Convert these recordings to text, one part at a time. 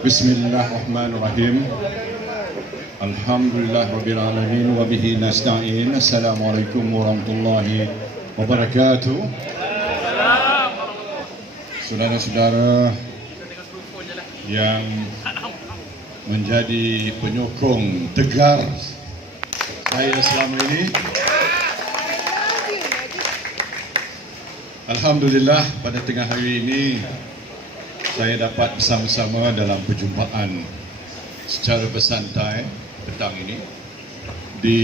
Bismillahirrahmanirrahim. Alhamdulillahirrabbilalamin wa bihi nasta'in. Assalamualaikum warahmatullahi wabarakatuh. Saudara-saudara yang menjadi penyokong tegar saya selama ini, alhamdulillah pada tengah hari ini saya dapat bersama-sama dalam perjumpaan secara bersantai petang ini di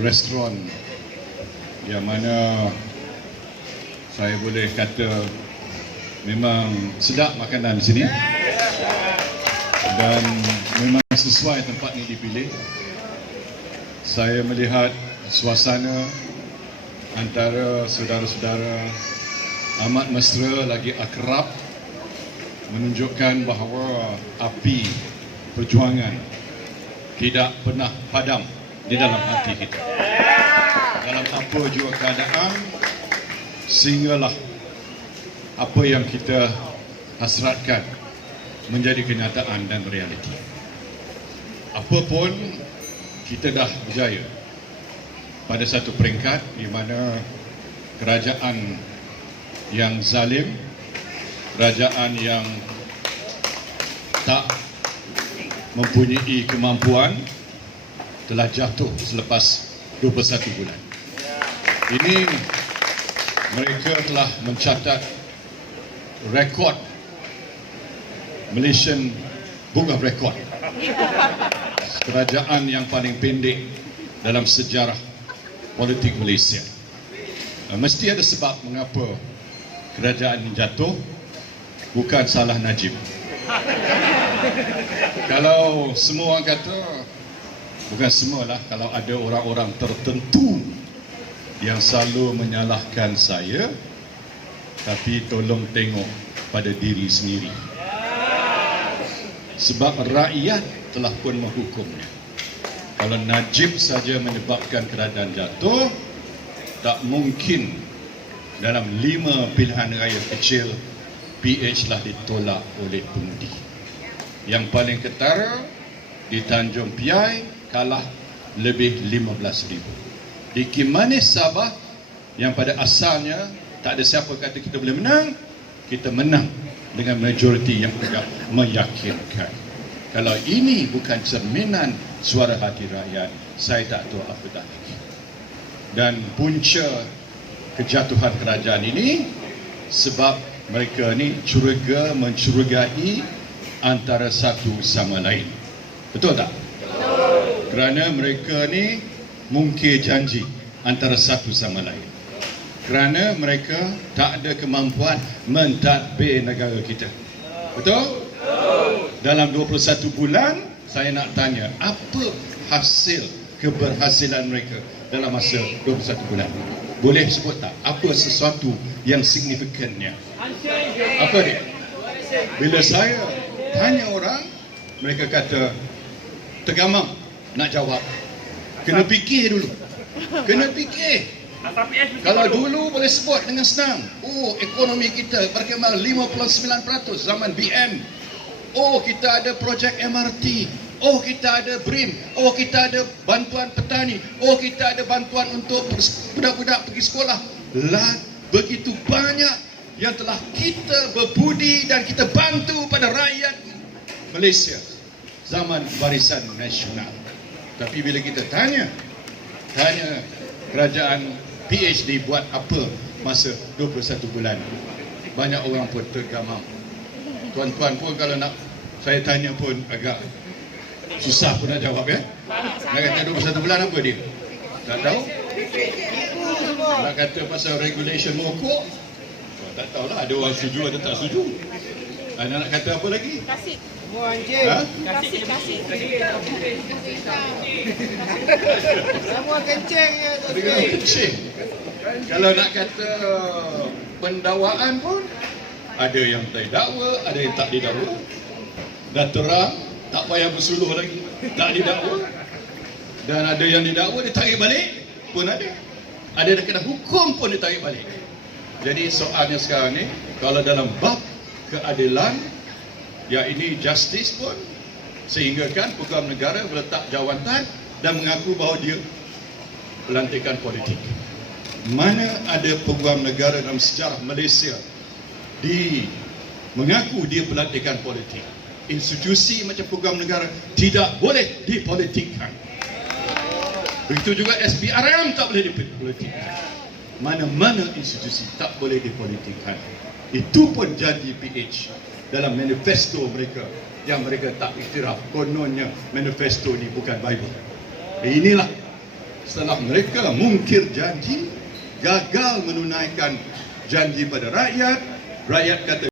restoran yang mana saya boleh kata memang sedap makanan di sini dan memang sesuai tempat ini dipilih. Saya melihat suasana antara saudara-saudara amat mesra, lagi akrab, menunjukkan bahawa api perjuangan tidak pernah padam di dalam hati kita. Dalam apa jua keadaan, sehinggalah apa yang kita hasratkan menjadi kenyataan dan realiti. Apapun, kita dah berjaya pada satu peringkat di mana kerajaan yang zalim, kerajaan yang tak mempunyai kemampuan telah jatuh selepas 21 bulan. Ini mereka telah mencatat rekod Malaysian Book of Record, kerajaan yang paling pendek dalam sejarah politik Malaysia. Mesti ada sebab mengapa kerajaan ini jatuh. Bukan salah Najib. Kalau semua orang kata, bukan semualah, kalau ada orang-orang tertentu yang selalu menyalahkan saya, tapi tolong tengok pada diri sendiri. Sebab rakyat telah pun menghukumnya. Kalau Najib saja menyebabkan kerajaan jatuh, tak mungkin dalam 5 pilihan raya kecil PH telah ditolak oleh pengundi. Yang paling ketara di Tanjung Piai kalah lebih 15,000. Di Kimanis Sabah yang pada asalnya tak ada siapa kata kita boleh menang, kita menang dengan majoriti yang agak meyakinkan. Kalau ini bukan cerminan suara hati rakyat, saya tak tahu apa dah lagi. Dan punca kejatuhan kerajaan ini sebab mereka ni mencurigai antara satu sama lain. Betul tak? Betul. Kerana mereka ni mungkir janji antara satu sama lain. Kerana mereka tak ada kemampuan mentadbir negara kita. Betul? Betul. Dalam 21 bulan, saya nak tanya, apa hasil keberhasilan mereka dalam masa 21 bulan? Boleh sebut tak apa sesuatu yang signifikannya? Apa dia? Bila saya tanya orang, mereka kata tergamam nak jawab. Kena fikir dulu. Kena fikir. Kalau dulu boleh sebut dengan senang. Oh, ekonomi kita berkembang 59% zaman BM. Oh, kita ada projek MRT. Oh, kita ada BRIM. Oh, kita ada bantuan petani. Oh, kita ada bantuan untuk budak-budak pergi sekolah. Begitu banyak yang telah kita berbudi dan kita bantu pada rakyat Malaysia zaman Barisan Nasional. Tapi bila kita tanya kerajaan PHD buat apa masa 21 bulan, banyak orang pun tergamam. Tuan-tuan pun kalau nak saya tanya pun agak susah pun nak jawab, ya. Nak kata 21 bulan apa dia? Tak tahu. Nak kata pasal regulation merokok, tak tahulah, ada orang setuju ada tak setuju. Nak kata apa lagi? Kasih. Kasih. Semua kencing ya. Kencing. Kalau nak kata pendakwaan pun, ada yang didakwa, ada yang tak didakwa. Dah terang, tak payah bersuluh lagi, tak didakwa. Dan ada yang didakwa, ditarik balik pun ada. Ada yang kena hukum pun ditarik balik. Jadi soalnya sekarang ni, kalau dalam bab keadilan Ya, ini justice pun sehinggakan pegawai negara meletak jawatan dan mengaku bahawa dia pelantikan politik. Mana ada pegawai negara dalam sejarah Malaysia mengaku dia pelantikan politik. Institusi macam pegawai negara tidak boleh dipolitikkan. Begitu juga SPRM tak boleh dipolitikkan. Mana-mana institusi tak boleh dipolitikkan. Itu pun janji PH dalam manifesto mereka yang mereka tak iktiraf. Kononnya manifesto ni bukan Bible. Inilah setelah mereka mungkir janji, gagal menunaikan janji pada rakyat, rakyat kata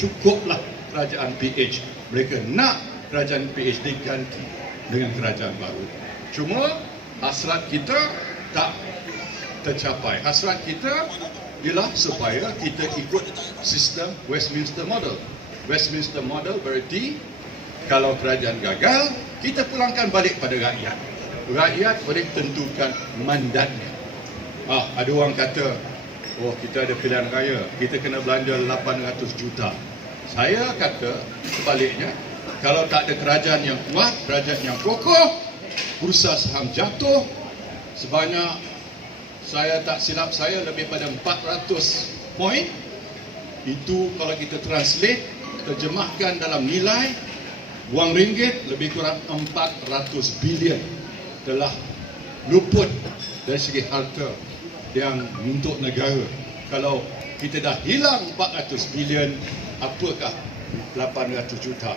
cukuplah kerajaan PH. Mereka nak kerajaan PH diganti dengan kerajaan baru. Cuma hasrat kita tak tercapai. Hasrat kita ialah supaya kita ikut sistem Westminster Model. Westminster Model berarti kalau kerajaan gagal, kita pulangkan balik pada rakyat. Rakyat boleh tentukan mandatnya. Ada orang kata, oh kita ada pilihan raya, kita kena belanja 800 juta. Saya kata sebaliknya, kalau tak ada kerajaan yang kuat, kerajaan yang kokoh, bursa saham jatuh sebanyak, saya tak silap saya, lebih pada 400 poin. Itu kalau kita translate, terjemahkan dalam nilai wang ringgit, lebih kurang 400 bilion telah luput dari segi harta yang untuk negara. Kalau kita dah hilang 400 bilion, apakah 800 juta?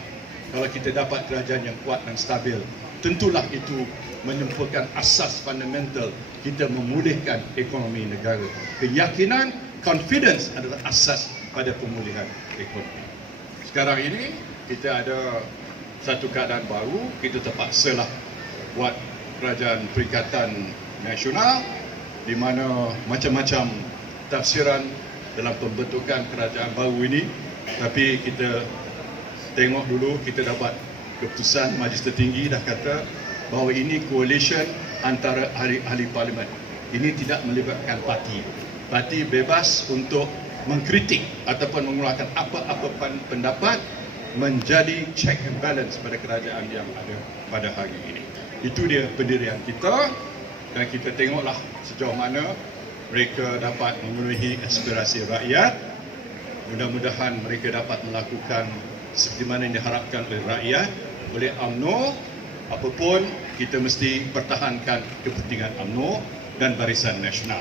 Kalau kita dapat kerajaan yang kuat dan stabil, tentulah itu menyempurnakan asas fundamental kita memulihkan ekonomi negara. Keyakinan, confidence adalah asas pada pemulihan ekonomi. Sekarang ini kita ada satu keadaan baru, kita terpaksalah buat kerajaan perikatan nasional di mana macam-macam tafsiran dalam pembentukan kerajaan baru ini. Tapi kita tengok dulu, kita dapat keputusan Majlis Tertinggi dah kata bahawa ini coalition antara ahli-ahli parlimen. Ini tidak melibatkan parti. Parti bebas untuk mengkritik ataupun mengeluarkan apa-apa pendapat, menjadi check and balance pada kerajaan yang ada pada hari ini. Itu dia pendirian kita, dan kita tengoklah sejauh mana mereka dapat memenuhi aspirasi rakyat. Mudah-mudahan mereka dapat melakukan seperti mana yang diharapkan oleh rakyat, oleh UMNO. Apapun, kita mesti pertahankan kepentingan UMNO dan Barisan Nasional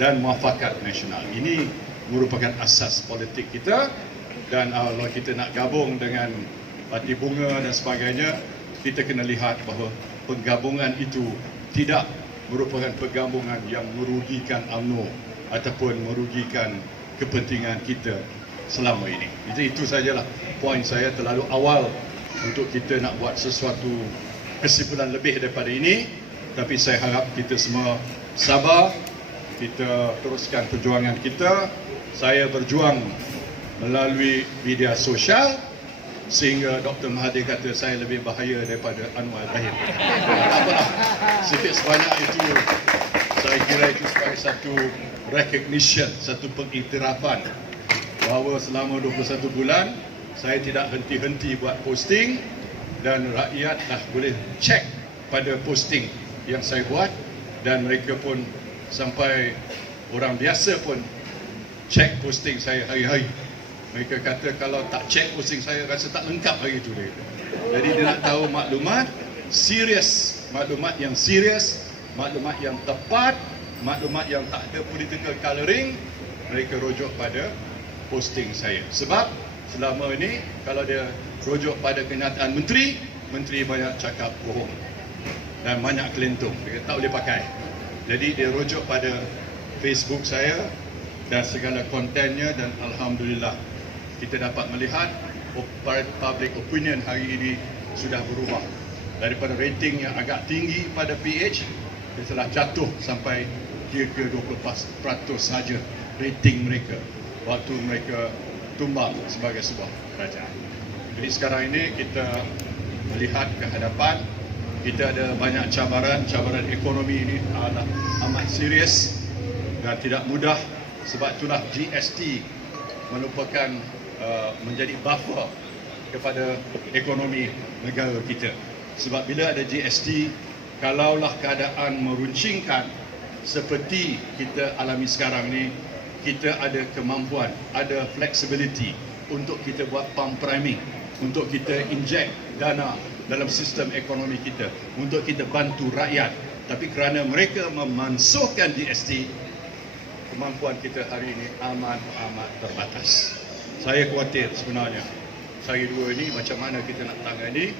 dan muafakat nasional. Ini merupakan asas politik kita, dan kalau kita nak gabung dengan Parti Bunga dan sebagainya, kita kena lihat bahawa penggabungan itu tidak merupakan penggabungan yang merugikan UMNO ataupun merugikan kepentingan kita selama ini. Itu sajalah poin saya terlalu awal untuk kita nak buat sesuatu kesimpulan lebih daripada ini. Tapi saya harap kita semua sabar, kita teruskan perjuangan kita. Saya berjuang melalui media sosial sehingga Dr. Mahathir kata saya lebih bahaya daripada Anwar Ibrahim. Tak apalah, sikit sebanyak itu saya kira itu sebagai satu recognition, satu pengiktirafan bahawa selama 21 bulan saya tidak henti-henti buat posting, dan rakyat dah boleh cek pada posting yang saya buat, dan mereka pun sampai orang biasa pun cek posting saya hari-hari. Mereka kata kalau tak cek posting saya rasa tak lengkap hari itu. Jadi dia nak tahu maklumat serius, maklumat yang serius, maklumat yang tepat, maklumat yang tak ada political colouring. Mereka rujuk pada posting saya. Sebab selama ini kalau dia rujuk pada kenyataan menteri, menteri banyak cakap bohong dan banyak kelentung, dia tak boleh pakai. Jadi dia rujuk pada Facebook saya dan segala kontennya, dan alhamdulillah kita dapat melihat public opinion hari ini sudah berubah. Daripada rating yang agak tinggi pada PH, dia telah jatuh sampai kira-kira 20% saja rating mereka waktu mereka tumbang sebagai sebuah kerajaan. Jadi sekarang ini kita melihat ke hadapan, kita ada banyak cabaran. Cabaran ekonomi ini adalah amat serius dan tidak mudah. Sebab itulah GST merupakan menjadi buffer kepada ekonomi negara kita. Sebab bila ada GST, kalaulah keadaan meruncingkan seperti kita alami sekarang ni, kita ada kemampuan, ada flexibility untuk kita buat pump priming, untuk kita inject dana dalam sistem ekonomi kita, untuk kita bantu rakyat. Tapi kerana mereka memansuhkan GST, kemampuan kita hari ini amat terbatas. Saya khawatir sebenarnya sehari dua ini macam mana kita nak tangani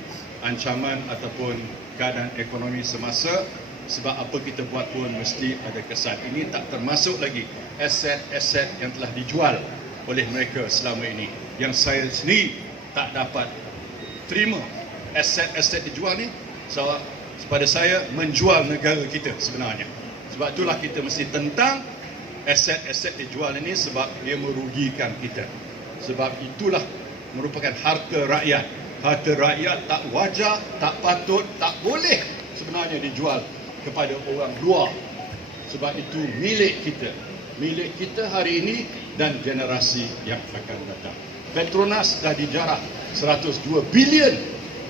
ancaman ataupun keadaan ekonomi semasa. Sebab apa kita buat pun mesti ada kesan. Ini tak termasuk lagi aset-aset yang telah dijual oleh mereka selama ini, yang saya sendiri tak dapat terima. Aset-aset dijual ni, so, pada saya menjual negara kita sebenarnya. Sebab itulah kita mesti tentang aset-aset dijual ini, sebab dia merugikan kita. Sebab itulah merupakan harta rakyat. Harta rakyat tak wajar, tak patut, tak boleh sebenarnya dijual kepada orang luar. Sebab itu milik kita. Milik kita hari ini dan generasi yang akan datang. Petronas dah dijarah 102 bilion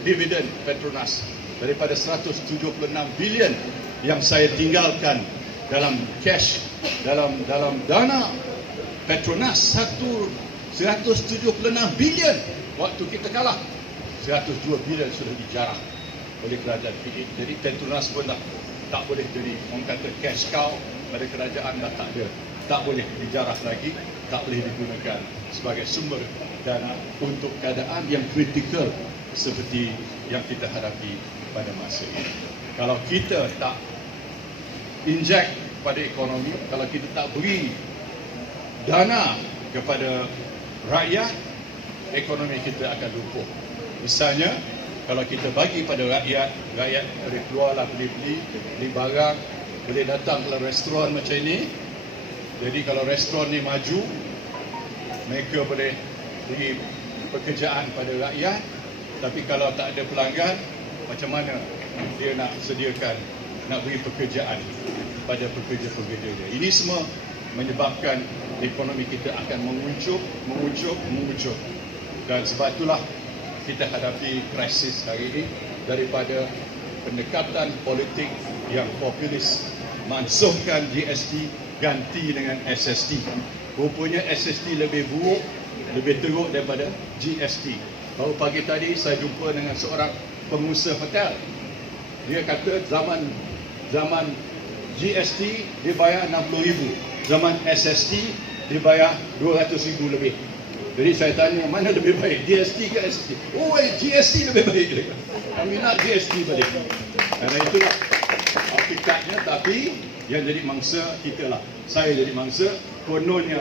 dividen Petronas daripada 176 bilion yang saya tinggalkan dalam cash, dalam dana Petronas. 176 bilion waktu kita kalah, 102 bilion sudah dijarah oleh kerajaan PDIP. Jadi Petronas pun tak boleh jadi, orang kata cash cow pada kerajaan dah tak ada, tak boleh dijarah lagi, tak boleh digunakan sebagai sumber dana untuk keadaan yang kritikal seperti yang kita hadapi pada masa ini. Kalau kita tak inject pada ekonomi, kalau kita tak beri dana kepada rakyat, ekonomi kita akan lumpuh. Misalnya, kalau kita bagi pada rakyat, rakyat boleh keluarlah beli barang, boleh datang ke restoran macam ini. Jadi kalau restoran ni maju, mereka boleh beri pekerjaan pada rakyat. Tapi kalau tak ada pelanggan, macam mana dia nak sediakan, nak beri pekerjaan pada pekerja-pekerja dia. Ini semua menyebabkan ekonomi kita akan menguncuk. Dan sebab itulah kita hadapi krisis hari ini daripada pendekatan politik yang populis, mansuhkan GST, ganti dengan SST. Rupanya SST lebih buruk, lebih teruk daripada GST. Baru pagi tadi saya jumpa dengan seorang pengusaha hotel. Dia kata zaman GST dia bayar 60,000, zaman SST dia bayar 200,000 lebih. Jadi saya tanya, mana lebih baik, GST ke SST? Oh, GST lebih baik. Kami nak GST balik. Karena itulah hakikatnya. Tapi yang jadi mangsa kita lah. Saya jadi mangsa. Kononnya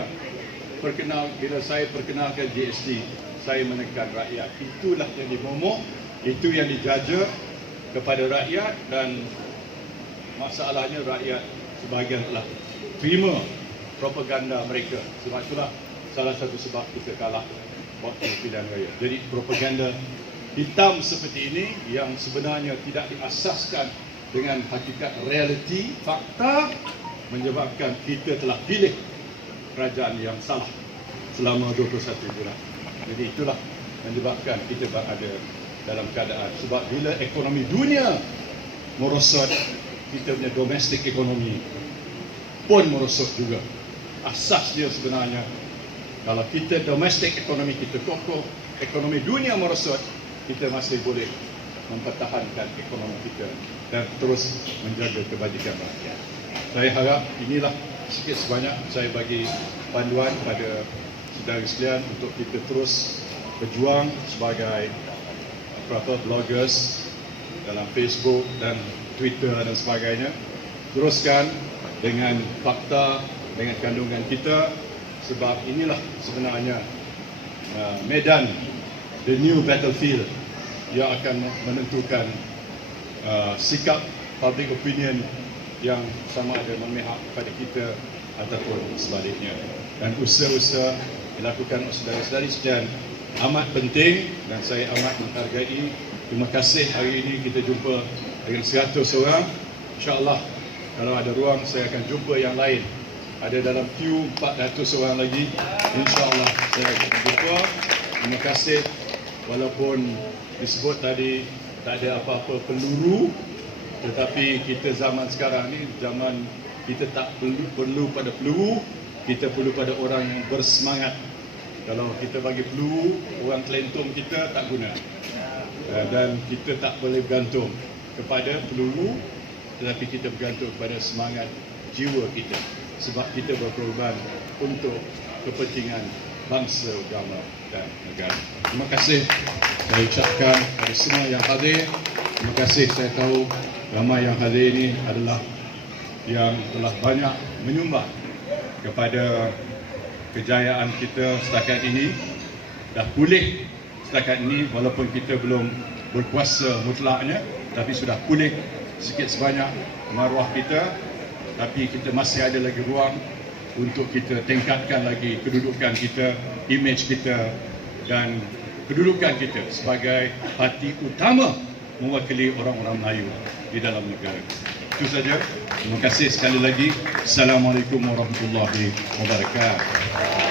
bila saya perkenalkan GST, saya menekan rakyat. Itulah yang dimomok, itu yang dijaja kepada rakyat. Dan masalahnya rakyat sebahagian telah terima propaganda mereka. Sebab itulah salah satu sebab kita kalah waktu pilihan raya. Jadi propaganda hitam seperti ini yang sebenarnya tidak diasaskan dengan hakikat realiti, fakta, menyebabkan kita telah pilih kerajaan yang salah selama 21 bulan. Jadi itulah menyebabkan kita berada dalam keadaan. Sebab bila ekonomi dunia merosot, kita punya domestik ekonomi pun merosot juga. Asas dia sebenarnya, kalau kita domestik ekonomi kita kokoh, ekonomi dunia merosot, kita masih boleh mempertahankan ekonomi kita dan terus menjaga kebajikan rakyat. Saya harap inilah sikit sebanyak saya bagi panduan pada saudara sekalian untuk kita terus berjuang sebagai bloggers dalam Facebook dan Twitter dan sebagainya. Teruskan dengan fakta, dengan kandungan kita. Sebab inilah sebenarnya medan, the new battlefield yang akan menentukan sikap public opinion yang sama ada memihak pada kita ataupun sebaliknya. Dan usaha-usaha dilakukan oleh saudara-saudari sekalian amat penting dan saya amat menghargai. Terima kasih hari ini kita jumpa dengan 100 orang. InsyaAllah kalau ada ruang saya akan jumpa yang lain. Ada dalam queue 400 orang lagi. InsyaAllah saya akan jumpa. Terima kasih walaupun disebut tadi tak ada apa-apa peluru, tetapi kita zaman sekarang ni zaman kita tak perlu pada peluru, kita perlu pada orang yang bersemangat. Kalau kita bagi peluru, orang kelentung kita tak guna. Dan kita tak boleh bergantung kepada peluru, tetapi kita bergantung kepada semangat jiwa kita, sebab kita berkorban untuk kepentingan bangsa, agama dan negara. Terima kasih saya ucapkan kepada semua yang hadir. Terima kasih, saya tahu ramai yang hadir ini adalah yang telah banyak menyumbang kepada kejayaan kita setakat ini. Dah pulih setakat ini, walaupun kita belum berkuasa mutlaknya, tapi sudah pulih sikit sebanyak maruah kita. Tapi kita masih ada lagi ruang untuk kita tingkatkan lagi kedudukan kita, imej kita dan kedudukan kita sebagai parti utama mewakili orang-orang Melayu di dalam negara. Itu saja. Terima kasih sekali lagi. Assalamualaikum warahmatullahi wabarakatuh.